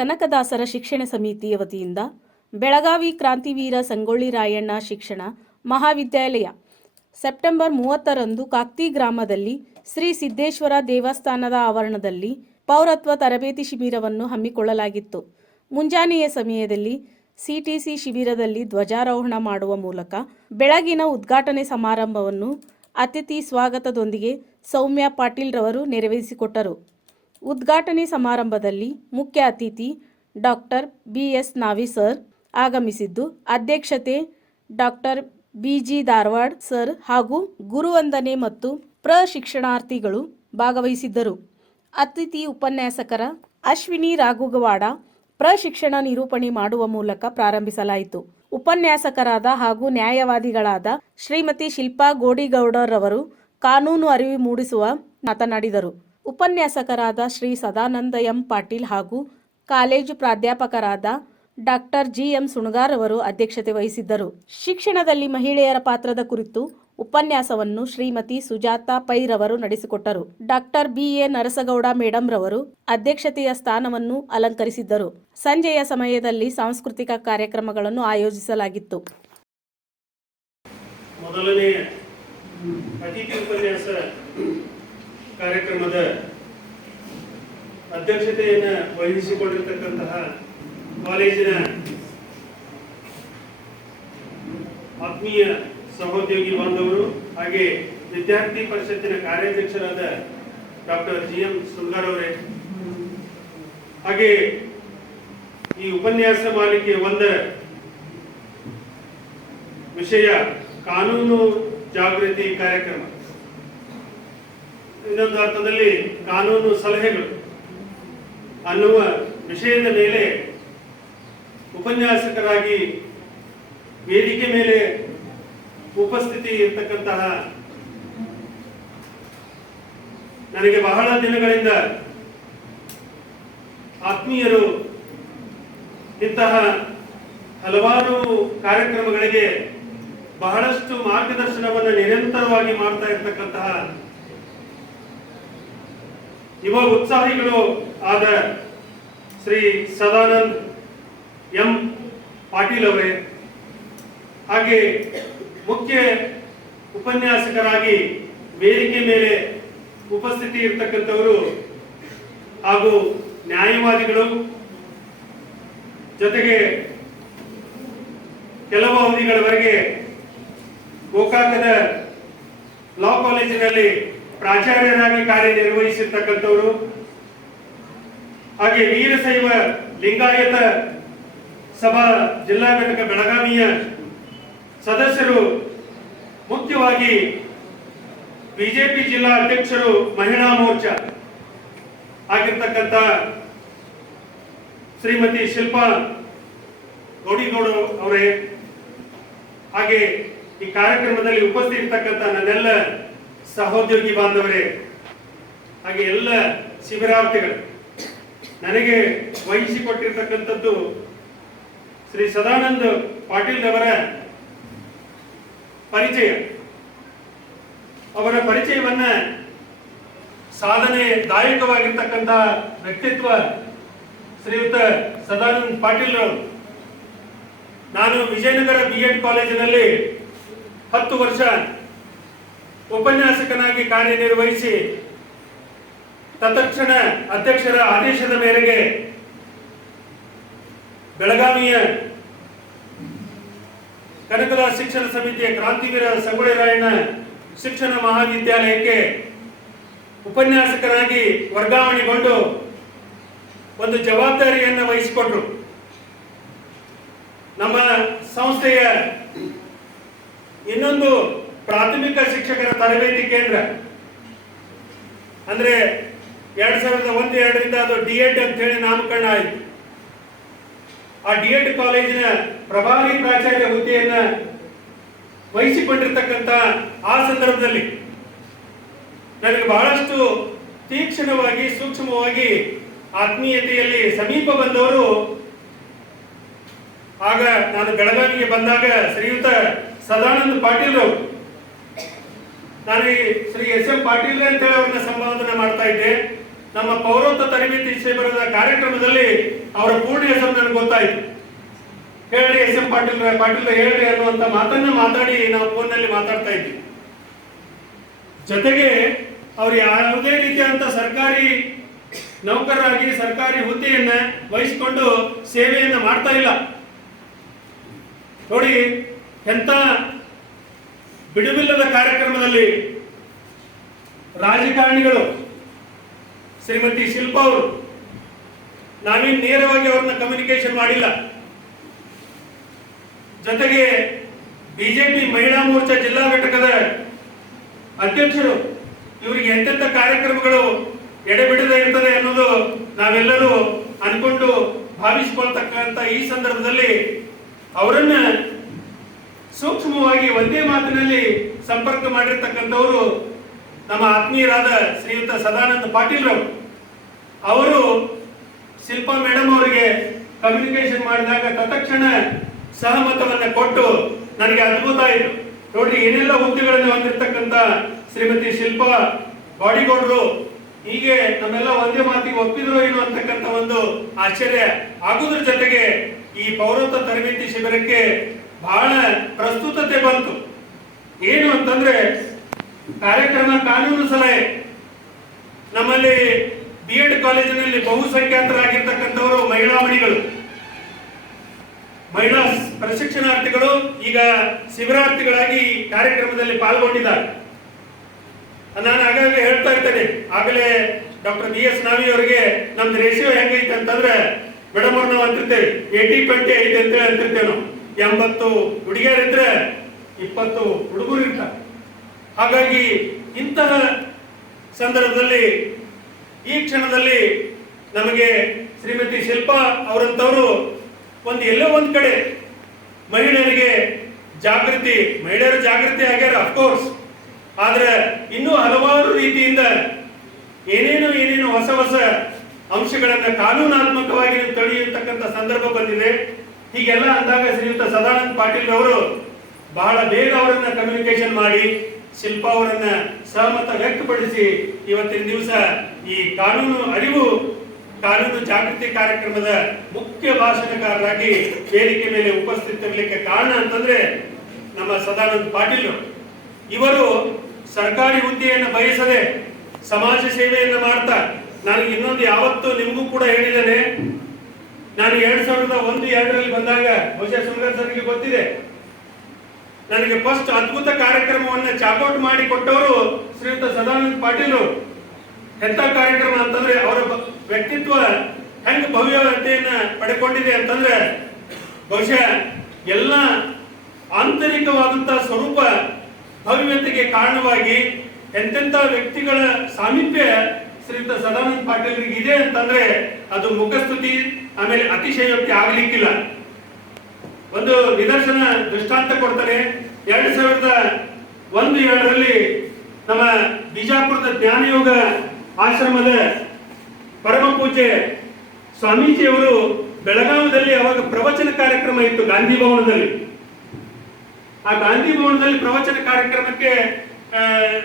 ಕನಕದಾಸರ ಶಿಕ್ಷಣ ಸಮಿತಿಯ ವತಿಯಿಂದ ಬೆಳಗಾವಿ ಕ್ರಾಂತಿವೀರ ಸಂಗೊಳ್ಳಿ ರಾಯಣ್ಣ ಶಿಕ್ಷಣ ಮಹಾವಿದ್ಯಾಲಯ. ಸೆಪ್ಟೆಂಬರ್ ಮೂವತ್ತರಂದು ಕಾಕ್ತಿ ಗ್ರಾಮದಲ್ಲಿ ಶ್ರೀ ಸಿದ್ದೇಶ್ವರ ದೇವಸ್ಥಾನದ ಆವರಣದಲ್ಲಿ ಪೌರತ್ವ ತರಬೇತಿ ಶಿಬಿರವನ್ನು ಹಮ್ಮಿಕೊಳ್ಳಲಾಗಿತ್ತು. ಮುಂಜಾನೆಯ ಸಮಯದಲ್ಲಿ ಸಿಟಿಸಿ ಶಿಬಿರದಲ್ಲಿ ಧ್ವಜಾರೋಹಣ ಮಾಡುವ ಮೂಲಕ ಬೆಳಗಿನ ಉದ್ಘಾಟನೆ ಸಮಾರಂಭವನ್ನು ಅತಿಥಿ ಸ್ವಾಗತದೊಂದಿಗೆ ಸೌಮ್ಯ ಪಾಟೀಲ್ ರವರು ನೆರವೇರಿಸಿಕೊಟ್ಟರು. ಉದ್ಘಾಟನೆ ಸಮಾರಂಭದಲ್ಲಿ ಮುಖ್ಯ ಅತಿಥಿ doctor B S Navi sir ಆಗಮಿಸಿದ್ದು, ಅಧ್ಯಕ್ಷತೆ doctor B G Dharwad sir ಹಾಗೂ ಗುರುವಂದನೆ ಮತ್ತು ಪ್ರಶಿಕ್ಷಣಾರ್ಥಿಗಳು ಭಾಗವಹಿಸಿದ್ದರು. ಅತಿಥಿ ಉಪನ್ಯಾಸಕರ ಅಶ್ವಿನಿ ರಾಘುಗವಾಡ ಪ್ರಶಿಕ್ಷಣ ನಿರೂಪಣೆ ಮಾಡುವ ಮೂಲಕ ಪ್ರಾರಂಭಿಸಲಾಯಿತು. ಉಪನ್ಯಾಸಕರಾದ ಹಾಗೂ ನ್ಯಾಯವಾದಿಗಳಾದ ಶ್ರೀಮತಿ ಶಿಲ್ಪಾ ಗೋಡಿಗೌಡರವರು ಕಾನೂನು ಅರಿವು ಮೂಡಿಸುವ ಮಾತನಾಡಿದರು. ಉಪನ್ಯಾಸಕರಾದ ಶ್ರೀ ಸದಾನಂದ ಎಂ ಪಾಟೀಲ್ ಹಾಗೂ ಕಾಲೇಜು ಪ್ರಾಧ್ಯಾಪಕರಾದ ಡಾಕ್ಟರ್ ಜಿ ಎಂ ಸುಣಗಾರ್ ಅವರು ಅಧ್ಯಕ್ಷತೆ ವಹಿಸಿದ್ದರು. ಶಿಕ್ಷಣದಲ್ಲಿ ಮಹಿಳೆಯರ ಪಾತ್ರದ ಕುರಿತು ಉಪನ್ಯಾಸವನ್ನು ಶ್ರೀಮತಿ ಸುಜಾತಾ ಪೈರವರು ನಡೆಸಿಕೊಟ್ಟರು. Doctor B A Narasagouda madam ರವರು ಅಧ್ಯಕ್ಷತೆಯ ಸ್ಥಾನವನ್ನು ಅಲಂಕರಿಸಿದ್ದರು. ಸಂಜೆಯ ಸಮಯದಲ್ಲಿ ಸಾಂಸ್ಕೃತಿಕ ಕಾರ್ಯಕ್ರಮಗಳನ್ನು ಆಯೋಜಿಸಲಾಗಿತ್ತು. ಮೊದಲನೆಯ ಅತಿಥಿ ಉಪನ್ಯಾಸ ಕಾರ್ಯಕ್ರಮದ ಅಧ್ಯಕ್ಷತೆಯನ್ನು ವಹಿಸಿಕೊಂಡಿರ್ತಕ್ಕಂತಹ ಕಾಲೇಜಿನ ಆತ್ಮೀಯ ಸಹೋದ್ಯೋಗಿ ಬಾಂಧವರು ಹಾಗೆ ವಿದ್ಯಾರ್ಥಿ ಪರಿಷತ್ತಿನ ಕಾರ್ಯಾಧ್ಯಕ್ಷರಾದ ಡಾಕ್ಟರ್ ಜಿ ಎಂ ಸುಂದರ್ ಅವರೇ. ಹಾಗೆ ಈ ಉಪನ್ಯಾಸ ಮಾಲಿಕೆ ಒಂದರ ವಿಷಯ ಕಾನೂನು ಜಾಗೃತಿ ಕಾರ್ಯಕ್ರಮ. ಇನ್ನೊಂದು ಅರ್ಥದಲ್ಲಿ ಕಾನೂನು ಸಲಹೆಗಳು ಅನ್ನುವ ವಿಷಯದ ಮೇಲೆ ಉಪನ್ಯಾಸಕರಾಗಿ ವೇದಿಕೆ ಮೇಲೆ ಉಪಸ್ಥಿತಿ ಇರ್ತಕ್ಕಂತಹ ನನಗೆ ಬಹಳ ದಿನಗಳಿಂದ ಆತ್ಮೀಯರು ಇಂತಹ ಹಲವಾರು ಕಾರ್ಯಕ್ರಮಗಳಿಗೆ ಬಹಳಷ್ಟು ಮಾರ್ಗದರ್ಶನವನ್ನು ನಿರಂತರವಾಗಿ ಮಾಡ್ತಾ ಇರ್ತಕ್ಕಂತಹ ಯುವ ಉತ್ಸಾಹಿಗಳು ಆದ ಶ್ರೀ ಸದಾನಂದ್ ಎಂ. ಪಾಟೀಲ್ ಅವರೇ, ಹಾಗೆ ಮುಖ್ಯ ಉಪನ್ಯಾಸಕರಾಗಿ ವೇದಿಕೆ ಮೇಲೆ ಉಪಸ್ಥಿತಿ ಇರತಕ್ಕಂಥವರು ಹಾಗೂ ನ್ಯಾಯವಾದಿಗಳು, ಜೊತೆಗೆ ಕೆಲವು ಅವಧಿಗಳವರೆಗೆ ಗೋಕಾಕದ ಲಾ ಕಾಲೇಜಿನಲ್ಲಿ ಪ್ರಾಚಾರ್ಯರಾಗಿ ಕಾರ್ಯನಿರ್ವಹಿಸಿರ್ತಕ್ಕಂಥವರು. ಹಾಗೆ ವೀರಶೈವ ಲಿಂಗಾಯತ ಸಭಾ ಜಿಲ್ಲಾ ಘಟಕ ಬೆಳಗಾವಿಯ ಸದಸ್ಯರು ಮುಖ್ಯವಾಗಿ ಬಿಜೆಪಿ ಜಿಲ್ಲಾ ಅಧ್ಯಕ್ಷರು ಮಹಿಳಾ ಮೋರ್ಚಾ ಆಗಿರ್ತಕ್ಕಂಥ ಶ್ರೀಮತಿ ಶಿಲ್ಪಾ ಗೌಡಿಗೌಡ ಅವರೇ. ಹಾಗೆ ಈ ಕಾರ್ಯಕ್ರಮದಲ್ಲಿ ಉಪಸ್ಥಿತಿರ್ತಕ್ಕಂಥ ನನ್ನೆಲ್ಲ ಸಹೋದ್ಯೋಗಿ ಬಾಂಧವರೇ, ಹಾಗೆ ಎಲ್ಲ ಶಿಬಿರಾರ್ಥಿಗಳು, ನನಗೆ ವಹಿಸಿಕೊಟ್ಟಿರ್ತಕ್ಕಂಥದ್ದು ಶ್ರೀ ಸದಾನಂದ ಪಾಟೀಲ್ ಅವರ ಪರಿಚಯ. ಅವರ ಪರಿಚಯವನ್ನ ಸಾಧನೆ ದಾಯಕವಾಗಿರ್ತಕ್ಕಂಥ ವ್ಯಕ್ತಿತ್ವ ಶ್ರೀಯುತ ಸದಾನಂದ ಪಾಟೀಲ್ ಅವರು. ನಾನು ವಿಜಯನಗರ ಬಿ ಎಡ್ ಕಾಲೇಜಿನಲ್ಲಿ ಹತ್ತು ವರ್ಷ ಉಪನ್ಯಾಸಕನಾಗಿ ಕಾರ್ಯನಿರ್ವಹಿಸಿ ತತ್ಕ್ಷಣ ಅಧ್ಯಕ್ಷರ ಆದೇಶದ ಮೇರೆಗೆ ಬೆಳಗಾವಿಯ ಕನಕದಾಸ ಶಿಕ್ಷಣ ಸಮಿತಿಯ ಕ್ರಾಂತಿವೀರ ಸಂಗೊಳ್ಳಿ ರಾಯಣ್ಣ ಶಿಕ್ಷಣ ಮಹಾವಿದ್ಯಾಲಯಕ್ಕೆ ಉಪನ್ಯಾಸಕರಾಗಿ ವರ್ಗಾವಣೆಗೊಂಡು ಒಂದು ಜವಾಬ್ದಾರಿಯನ್ನು ವಹಿಸಿಕೊಂಡ್ರು. ನಮ್ಮ ಸಂಸ್ಥೆಯ ಇನ್ನೊಂದು ಪ್ರಾಥಮಿಕ ಶಿಕ್ಷಕರ ತರಬೇತಿ ಕೇಂದ್ರ. ಅಂದ್ರೆ ಎರಡ್ ಸಾವಿರದ ಒಂದು, ಎರಡರಿಂದ ಅದು ಡಿ ಎಡ್ ಅಂತ ಹೇಳಿ ನಾಮಕರಣ ಆಯಿತು. ಆ ಡಿ ಎಡ್ ಕಾಲೇಜಿನ ಪ್ರಭಾವಿ ಪ್ರಾಚಾರ್ಯ ಹುದ್ದೆಯನ್ನ ವಹಿಸಿಕೊಂಡಿರ್ತಕ್ಕಂಥ ಆ ಸಂದರ್ಭದಲ್ಲಿ ನನಗೆ ಬಹಳಷ್ಟು ತೀಕ್ಷ್ಣವಾಗಿ, ಸೂಕ್ಷ್ಮವಾಗಿ, ಆತ್ಮೀಯತೆಯಲ್ಲಿ ಸಮೀಪ ಬಂದವರು, ಆಗ ನಾನು ಬೆಳಗಾವಿಗೆ ಬಂದಾಗ ಶ್ರೀಯುತ ಸದಾನಂದ ಪಾಟೀಲ್ ರವರು ನಾನು ಶ್ರೀ ಎಸ್ ಎಂ ಪಾಟೀಲ್ ಅಂತ ಹೇಳಿ ಅವ್ರನ್ನ ಸಂಬೋಧನೆ ಮಾಡ್ತಾ ಇದ್ದೆ. ನಮ್ಮ ಪೌರತ್ವ ತರಬೇತಿ ಶಿಬಿರದ ಕಾರ್ಯಕ್ರಮದಲ್ಲಿ ಅವರ ಪೂರ್ಣ ಹೆಸರು ನನಗೆ ಗೊತ್ತಾಯ್ತು. ಹೇಳಿ ಎಸ್ ಎಂ ಪಾಟೀಲ್ ಪಾಟೀಲ್ ಹೇಳಿ ಅನ್ನುವಂತ ಮಾತನ್ನ ಮಾತಾಡಿ ನಾವು ಫೋನ್ನಲ್ಲಿ ಮಾತಾಡ್ತಾ ಇದ್ವಿ. ಜೊತೆಗೆ ಅವ್ರು ಯಾವುದೇ ರೀತಿಯಾದಂತ ಸರ್ಕಾರಿ ನೌಕರರಾಗಿ, ಸರ್ಕಾರಿ ಹುದ್ದೆಯನ್ನ ವಹಿಸಿಕೊಂಡು ಸೇವೆಯನ್ನ ಮಾಡ್ತಾ ಇಲ್ಲ. ನೋಡಿ, ಎಂತ ಬಿಡುವಿಲ್ಲದ ಕಾರ್ಯಕ್ರಮದಲ್ಲಿ ರಾಜಕಾರಣಿಗಳು ಶ್ರೀಮತಿ ಶಿಲ್ಪಾ ಅವರು ನಾವೇನು ನೇರವಾಗಿ ಅವ್ರನ್ನ ಕಮ್ಯುನಿಕೇಶನ್ ಮಾಡಿಲ್ಲ. ಜೊತೆಗೆ ಬಿಜೆಪಿ ಮಹಿಳಾ ಮೋರ್ಚಾ ಜಿಲ್ಲಾ ಘಟಕದ ಅಧ್ಯಕ್ಷರು ಇವರಿಗೆ ಎಂತೆಂಥ ಕಾರ್ಯಕ್ರಮಗಳು ಎಡೆಬಿಡದೆ ಇರ್ತದೆ ಅನ್ನೋದು ನಾವೆಲ್ಲರೂ ಅನ್ಕೊಂಡು ಭಾವಿಸಿಕೊಳ್ತಕ್ಕಂಥ ಈ ಸಂದರ್ಭದಲ್ಲಿ ಅವರನ್ನ ಸೂಕ್ಷ್ಮವಾಗಿ ಒಂದೇ ಮಾತಿನಲ್ಲಿ ಸಂಪರ್ಕ ಮಾಡಿರ್ತಕ್ಕಂಥವರು ನಮ್ಮ ಆತ್ಮೀಯರಾದ ಶ್ರೀಯುತ ಸದಾನಂದ ಪಾಟೀಲ್ ರವರು. ಅವರು ಶಿಲ್ಪಾ ಮೇಡಮ್ ಅವರಿಗೆ ಕಮ್ಯುನಿಕೇಶನ್ ಮಾಡಿದಾಗ ತತ್ಕ್ಷಣ ಸಹಮತವನ್ನು ಕೊಟ್ಟು ನನಗೆ ಅದ್ಭುತ ಆಯಿತು. ನೋಡಿ ಏನೆಲ್ಲ ಹುದ್ದೆಗಳನ್ನು ಹೊಂದಿರತಕ್ಕಂಥ ಶ್ರೀಮತಿ ಶಿಲ್ಪಾ ಬಾಡಿಗೌಡರು, ಹೀಗೆ ನಮ್ಮೆಲ್ಲ ಒಂದೇ ಮಾತಿಗೆ ಒಪ್ಪಿದ್ರು ಏನು ಅಂತಕ್ಕಂಥ ಒಂದು ಆಶ್ಚರ್ಯ. ಆಗುದ್ರ ಜೊತೆಗೆ ಈ ಪೌರತ್ವ ತರಬೇತಿ ಶಿಬಿರಕ್ಕೆ ಬಹಳ ಪ್ರಸ್ತುತತೆ ಬಂತು. ಏನು ಅಂತಂದ್ರೆ, ಕಾರ್ಯಕ್ರಮ ಕಾನೂನು ಸಲಹೆ. ನಮ್ಮಲ್ಲಿ ಬಿ ಎಡ್ ಕಾಲೇಜಿನಲ್ಲಿ ಬಹುಸಂಖ್ಯಾತರಾಗಿರ್ತಕ್ಕಂಥವರು ಮಹಿಳಾ ಮಣಿಗಳು. ಮಹಿಳಾ ಪ್ರಶಿಕ್ಷಣಾರ್ಥಿಗಳು ಈಗ ಶಿಬಿರಾರ್ಥಿಗಳಾಗಿ ಕಾರ್ಯಕ್ರಮದಲ್ಲಿ ಪಾಲ್ಗೊಂಡಿದ್ದಾರೆ. ನಾನು ಆಗಾಗ ಹೇಳ್ತಾ ಇರ್ತೇನೆ, ಆಗಲೇ ಡಾಕ್ಟರ್ ಬಿ ಎಸ್ ನಾವಿ ಅವರಿಗೆ ನಮ್ದು ರೇಷಿಯೋ ಹೆಂಗೈತೆ ಅಂತಂದ್ರೆ, ಮೇಡಮ್ ಅವ್ರು ನಾವು ಅಂತಿರ್ತೇವೆ ಏಟಿ ಟ್ವೆಂಟಿ ಐತೆ ಅಂತೇಳಿ ಅಂತಿರ್ತೇವೆ ನಾವು. ಎಂಬತ್ತು ಹುಡುಗಿಯರಿದ್ರೆ ಇಪ್ಪತ್ತು ಹುಡುಗರು ಇರ್ತಾರೆ. ಹಾಗಾಗಿ ಇಂತಹ ಸಂದರ್ಭದಲ್ಲಿ ಈ ಕ್ಷಣದಲ್ಲಿ ನಮಗೆ ಶ್ರೀಮತಿ ಶಿಲ್ಪಾ ಅವರಂತವರು ಒಂದು ಎಲ್ಲೋ ಒಂದು ಕಡೆ ಮಹಿಳೆಯರಿಗೆ ಜಾಗೃತಿ, ಮಹಿಳೆಯರು ಜಾಗೃತಿ ಆಗ್ಯಾರ ಅಫ್ಕೋರ್ಸ್ ಆದ್ರೆ ಇನ್ನೂ ಹಲವಾರು ರೀತಿಯಿಂದ ಏನೇನು ಏನೇನು ಹೊಸ ಹೊಸ ಅಂಶಗಳನ್ನ ಕಾನೂನಾತ್ಮಕವಾಗಿ ತಡೆಯತಕ್ಕಂಥ ಸಂದರ್ಭ ಬಂದಿದೆ. ಹೀಗೆಲ್ಲ ಅಂದಾಗ ಶ್ರೀಯುತ ಸದಾನಂದ ಪಾಟೀಲ್ ಅವರು ಬಹಳ ಬೇಗ ಅವರನ್ನ ಕಮ್ಯುನಿಕೇಶನ್ ಮಾಡಿ ಶಿಲ್ಪಾ ಅವರನ್ನ ಸಹಮತ ವ್ಯಕ್ತಪಡಿಸಿ ಇವತ್ತಿನ ದಿವಸ ಈ ಕಾನೂನು ಅರಿವು, ಕಾನೂನು ಜಾಗೃತಿ ಕಾರ್ಯಕ್ರಮದ ಮುಖ್ಯ ಭಾಷಣಕಾರರಾಗಿ ವೇದಿಕೆ ಮೇಲೆ ಉಪಸ್ಥಿತರಿರಲಿಕ್ಕೆ ಕಾರಣ ಅಂತಂದ್ರೆ ನಮ್ಮ ಸದಾನಂದ ಪಾಟೀಲ್. ಇವರು ಸರ್ಕಾರಿ ಹುದ್ದೆಯನ್ನು ಬಯಸದೆ ಸಮಾಜ ಸೇವೆಯನ್ನು ಮಾಡ್ತಾ, ನಾನು ಇನ್ನೊಂದು ಯಾವತ್ತು ನಿಮಗೂ ಕೂಡ ಹೇಳಿದ್ದೇನೆ ನಾನು ಎರಡ್ ಸಾವಿರದ ಒಂದು, ಎರಡರಲ್ಲಿ ಬಂದಾಗ ಬಹುಶಃ ಸುಂದರ್ ಸರ್ಗೆ ಗೊತ್ತಿದೆ. ನನಗೆ ಫಸ್ಟ್ ಅದ್ಭುತ ಕಾರ್ಯಕ್ರಮವನ್ನ ಚಾಪೌಟ್ ಮಾಡಿ ಕೊಟ್ಟವರು ಶ್ರೀಯುತ ಸದಾನಂದ ಪಾಟೀಲ್. ಎಂತ ಕಾರ್ಯಕ್ರಮ ಅಂತಂದ್ರೆ ಅವರ ವ್ಯಕ್ತಿತ್ವ ಹೆಂಗ್ ಭವ್ಯತೆಯನ್ನ ಪಡೆಕೊಂಡಿದೆ ಅಂತಂದ್ರೆ ಬಹುಶಃ ಎಲ್ಲ ಆಂತರಿಕವಾದಂತಹ ಸ್ವರೂಪ ಭವ್ಯತೆಗೆ ಕಾರಣವಾಗಿ ಎಂತೆಂತ ವ್ಯಕ್ತಿಗಳ ಸಾಮೀಪ್ಯ ಶ್ರೀಯುತ ಸದಾನಂದ ಪಾಟೀಲ್ರಿಗೆ ಇದೆ ಅಂತಂದ್ರೆ ಅದು ಮುಖಸ್ತುತಿ ಆಮೇಲೆ ಅತಿಶಯೋಕ್ತಿ ಆಗ್ಲಿಕ್ಕಿಲ್ಲ. ಒಂದು ನಿದರ್ಶನ ದೃಷ್ಟಾಂತ ಕೊಡ್ತಾರೆ ಎರಡ್ ಸಾವಿರದ ಒಂದು, ಎರಡರಲ್ಲಿ ನಮ್ಮ ಬಿಜಾಪುರದ ಜ್ಞಾನಯೋಗ ಆಶ್ರಮದ ಪರಮ ಪೂಜೆ ಸ್ವಾಮೀಜಿಯವರು ಬೆಳಗಾವದಲ್ಲಿ ಅವಾಗ ಪ್ರವಚನ ಕಾರ್ಯಕ್ರಮ ಇತ್ತು ಗಾಂಧಿ ಭವನದಲ್ಲಿ. ಆ ಗಾಂಧಿ ಭವನದಲ್ಲಿ ಪ್ರವಚನ ಕಾರ್ಯಕ್ರಮಕ್ಕೆ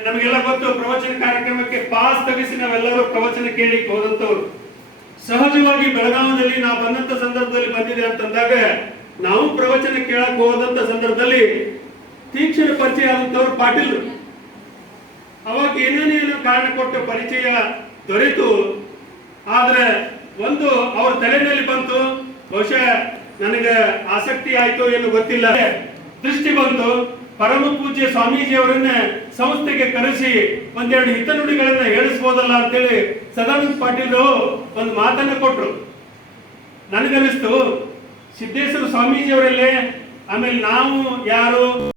ನಮಗೆಲ್ಲ ಗೊತ್ತು, ಪ್ರವಚನ ಕಾರ್ಯಕ್ರಮಕ್ಕೆ ಪಾಸ್ ತೆಗೆಸಿ ನಾವೆಲ್ಲರೂ ಪ್ರವಚನ ಕೇಳಿ ಹೋದಂತವ್ರು ಸಹಜವಾಗಿ ಬೆಳಗಾವದಲ್ಲಿ ನಾವು ಬಂದಂತ ಸಂದರ್ಭದಲ್ಲಿ ಬಂದಿದೆ ಅಂತಂದಾಗ, ನಾವು ಪ್ರವಚನ ಕೇಳಕ್ ಹೋದಂತ ಸಂದರ್ಭದಲ್ಲಿ ತೀಕ್ಷ್ಣ ಪರಿಚಯ ಆದಂತವ್ರು ಪಾಟೀಲ್ ಅವಾಗ ಏನೇನೇನು ಕಾರಣ ಕೊಟ್ಟು ಪರಿಚಯ ದೊರೆತು, ಆದ್ರೆ ಒಂದು ಅವ್ರ ತಲೆನಲ್ಲಿ ಬಂತು, ಬಹುಶಃ ನನಗೆ ಆಸಕ್ತಿ ಆಯ್ತು ಏನು ಗೊತ್ತಿಲ್ಲ. ದೃಷ್ಟಿ ಬಂತು ಪರಮ ಪೂಜ್ಯ ಸ್ವಾಮೀಜಿ ಅವರನ್ನ ಸಂಸ್ಥೆಗೆ ಕರೆಸಿ ಒಂದೆರಡು ಹಿತನುಡಿಗಳನ್ನ ಹೇಳಿಸ್ಬೋದಲ್ಲ ಅಂತೇಳಿ ಸದಾನಂದ ಪಾಟೀಲ್ ಒಂದು ಮಾತನ್ನ ಕೊಟ್ರು. ನನಗನ್ನಿಸ್ತು, ಸಿದ್ದೇಶ್ವರ ಸ್ವಾಮೀಜಿ ಅವರಲ್ಲೇ ಆಮೇಲೆ ನಾವು ಯಾರು?